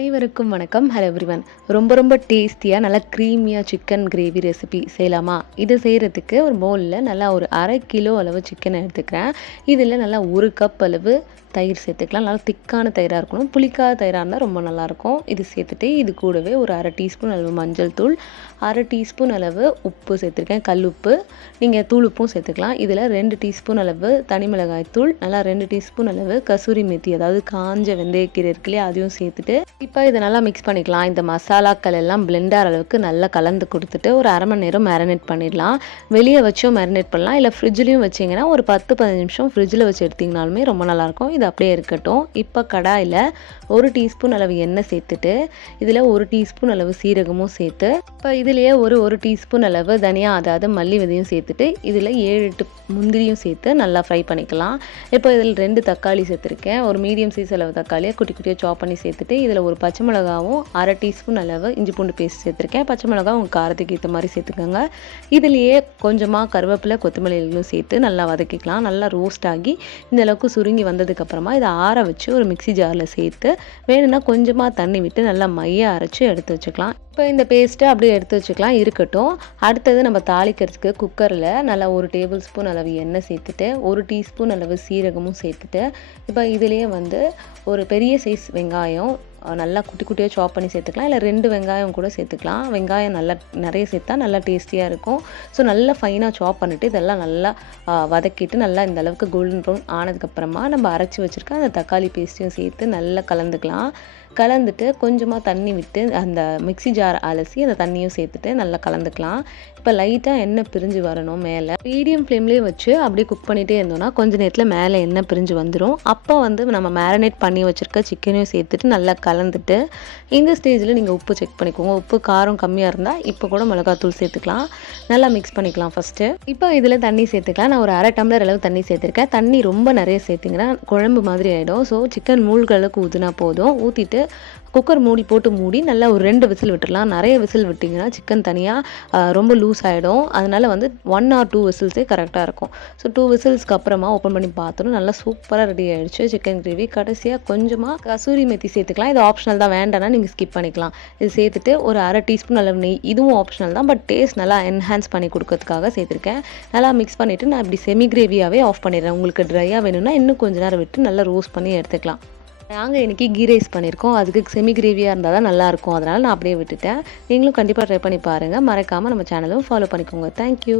அனைவருக்கும் வணக்கம். Hello everyone ரொம்ப ரொம்ப டேஸ்டியாக நல்லா க்ரீமியாக சிக்கன் கிரேவி ரெசிபி செய்யலாமா? இது செய்கிறதுக்கு ஒரு பவுலில் நல்லா ஒரு அரை கிலோ அளவு சிக்கன் எடுத்துக்கிறேன். இதில் நல்லா ஒரு கப் அளவு தயிர் சேர்த்துக்கலாம். நல்லா திக்கான தயிராக இருக்கணும். புளிக்காத தயிராக இருந்தால் ரொம்ப நல்லாயிருக்கும் இது சேர்த்துட்டு இது கூடவே ஒரு அரை டீஸ்பூன் அளவு மஞ்சள் தூள் அரை டீஸ்பூன் அளவு உப்பு சேர்த்துருக்கேன். கல் உப்பு. நீங்கள் தூள் உப்பும் சேர்த்துக்கலாம். இதில் ரெண்டு டீஸ்பூன் அளவு தனி மிளகாய் தூள் நல்லா ரெண்டு டீஸ்பூன் அளவு கசூரி மெத்தி அதாவது காஞ்ச வெந்தயக்கீரை இருக்கு இல்லையா அதையும் சேர்த்துட்டு இப்போ இதை நல்லா மிக்ஸ் பண்ணிக்கலாம். இந்த மசாலாக்கள் எல்லாம் blend ஆகிற அளவுக்கு நல்லா கலந்து கொடுத்துட்டு ஒரு அரை மணி நேரம் மேரினேட் பண்ணிடலாம். வெளியே வச்சும் மேரினேட் பண்ணலாம். இல்லை ஃப்ரிட்ஜ்லேயும் வச்சிங்கன்னா ஒரு பத்து பதினஞ்சு நிமிஷம் ஃப்ரிட்ஜில் வச்சு எடுத்திங்கனாலுமே ரொம்ப நல்லாயிருக்கும் இது அப்படியே இருக்கட்டும். இப்போ கடாயில் ஒரு டீஸ்பூன் அளவு எண்ணெய் சேர்த்துட்டு இதில் ஒரு டீஸ்பூன் அளவு சீரகமும் சேர்த்து இப்போ இதுலேயே ஒரு ஒரு டீஸ்பூன் அளவு தனியாக அதாவது மல்லி விதையும் சேர்த்துட்டு இதில் ஏழு எட்டு முந்திரியும் சேர்த்து நல்லா ஃப்ரை பண்ணிக்கலாம். இப்போ இதில் ரெண்டு தக்காளி சேர்த்துருக்கேன். ஒரு மீடியம் சைஸ் அளவு தக்காளியை குட்டி குட்டியாக சாப் பண்ணி சேர்த்துட்டு இதில் ஒரு பச்சை மிளகாவும் அரை டீஸ்பூன் அளவு இஞ்சி பூண்டு பேஸ்ட் சேர்த்துருக்கேன். பச்சை மிளகா உங்கள் காரத்துக்கு ஏற்ற மாதிரி சேர்த்துக்கோங்க. இதுலேயே கொஞ்சமாக கருவேப்பிலை கொத்தமல்லிகளும் சேர்த்து நல்லா வதக்கிக்கலாம். நல்லா ரோஸ்ட் ஆகி இந்த அளவுக்கு சுருங்கி வந்ததுக்கப்புறம் அப்புறமா இதை ஆற வச்சு ஒரு மிக்ஸி ஜாரில் சேர்த்து வேணும்னா கொஞ்சமாக தண்ணி விட்டு நல்லா மைய அரைச்சி எடுத்து வச்சுக்கலாம். இப்போ இந்த பேஸ்ட்டை அப்படியே எடுத்து வச்சுக்கலாம். இருக்கட்டும். அடுத்தது நம்ம தாளிக்கிறதுக்கு குக்கரில் நல்லா ஒரு டேபிள் ஸ்பூன் அளவு எண்ணெய் சேர்த்துட்டு ஒரு டீஸ்பூன் அளவு சீரகமும் சேர்த்துட்டு இப்போ இதுலேயே வந்து ஒரு பெரிய சைஸ் வெங்காயம் நல்லா குட்டி குட்டியாக சாப் பண்ணி சேர்த்துக்கலாம். இல்லை ரெண்டு வெங்காயம் கூட சேர்த்துக்கலாம். வெங்காயம் நல்லா நிறைய சேர்த்தா நல்லா டேஸ்டியாக இருக்கும். ஸோ நல்லா ஃபைனாக சாப் பண்ணிவிட்டு இதெல்லாம் நல்லா வதக்கிட்டு நல்லா இந்த அளவுக்கு கோல்டன் ப்ரௌன் ஆனதுக்கப்புறமா நம்ம அரைச்சி வச்சுருக்க அந்த தக்காளி பேஸ்ட்டையும் சேர்த்து நல்லா கலந்துக்கலாம். கலந்துட்டு கொஞ்சமாக தண்ணி விட்டு அந்த மிக்ஸி ஜார் அலசி அந்த தண்ணியும் சேர்த்துட்டு நல்லா கலந்துக்கலாம். இப்போ லைட்டாக எண்ணெய் பிரிஞ்சு வரணும் மேலே. மீடியம் ஃப்ளேம்லேயே வச்சு அப்படியே குக் பண்ணிகிட்டே இருந்தோம்னா கொஞ்ச நேரத்தில் மேலே எண்ணெய் பிரிஞ்சு வந்துடும் அப்போ வந்து நம்ம மேரினேட் பண்ணி வச்சுருக்க சிக்கனையும் சேர்த்துட்டு நல்லா கலந்துட்டு இந்த ஸ்டேஜில் நீங்கள் உப்பு செக் பண்ணிக்கோங்க. உப்பு காரம் கம்மியாக இருந்தால் இப்போ கூட மிளகாத்தூள் சேர்த்துக்கலாம். நல்லா மிக்ஸ் பண்ணிக்கலாம் ஃபஸ்ட்டு இப்போ இதில் தண்ணி சேர்த்துக்கலாம். நான் ஒரு அரை டம்ளர் அளவு தண்ணி சேர்த்துருக்கேன். தண்ணி ரொம்ப நிறைய சேர்த்திங்கன்னா குழம்பு மாதிரி ஆகிடும் ஸோ சிக்கன் மூழ்கிற அளவுக்கு போதும். ஊற்றிட்டு குக்கர் மூடி போட்டு மூடி நல்லா ஒரு ரெண்டு விசில் விட்டுடலாம். நிறைய விசில் விட்டிங்கன்னா சிக்கன் தனியாக ரொம்ப லூஸ் ஆகிடும் அதனால் வந்து ஒன் ஆர் டூ விசில்ஸே கரெக்டாக இருக்கும். ஸோ டூ விசில்ஸ்க்கு அப்புறமா ஓப்பன் பண்ணி பார்த்தோம் நல்லா சூப்பராக ரெடி ஆகிடுச்சு சிக்கன் கிரேவி கடைசியாக கொஞ்சமாக கசூரி மெத்தி சேர்த்துக்கலாம். இது ஆப்ஷனல் தான். வேண்டாம்னா நீங்கள் ஸ்கிப் பண்ணிக்கலாம். இது சேர்த்துட்டு ஒரு அரை டீஸ்பூன் அளவு நெய். இதுவும் ஆப்ஷனல் தான். பட் டேஸ்ட் நல்லா என்ஹான்ஸ் பண்ணி கொடுக்கறதுக்காக சேர்த்துருக்கேன். நல்லா மிக்ஸ் பண்ணிவிட்டு நான் இப்படி செமி கிரேவியாகவே ஆஃப் பண்ணிடுறேன். உங்களுக்கு ட்ரையாக வேணும்னா இன்னும் கொஞ்சம் நேரம் விட்டு நல்லா ரோஸ்ட் பண்ணி எடுத்துக்கலாம். நாங்கள் இன்றைக்கி கீ ரைஸ் பண்ணியிருக்கோம் அதுக்கு செமி கிரேவியாக இருந்தால் தான் நல்லாயிருக்கும். அதனால் நான் அப்படியே விட்டுட்டேன். நீங்களும் கண்டிப்பாக ட்ரை பண்ணி பாருங்கள் மறக்காமல் நம்ம சேனலும் ஃபாலோ பண்ணிக்கோங்க. தேங்க்யூ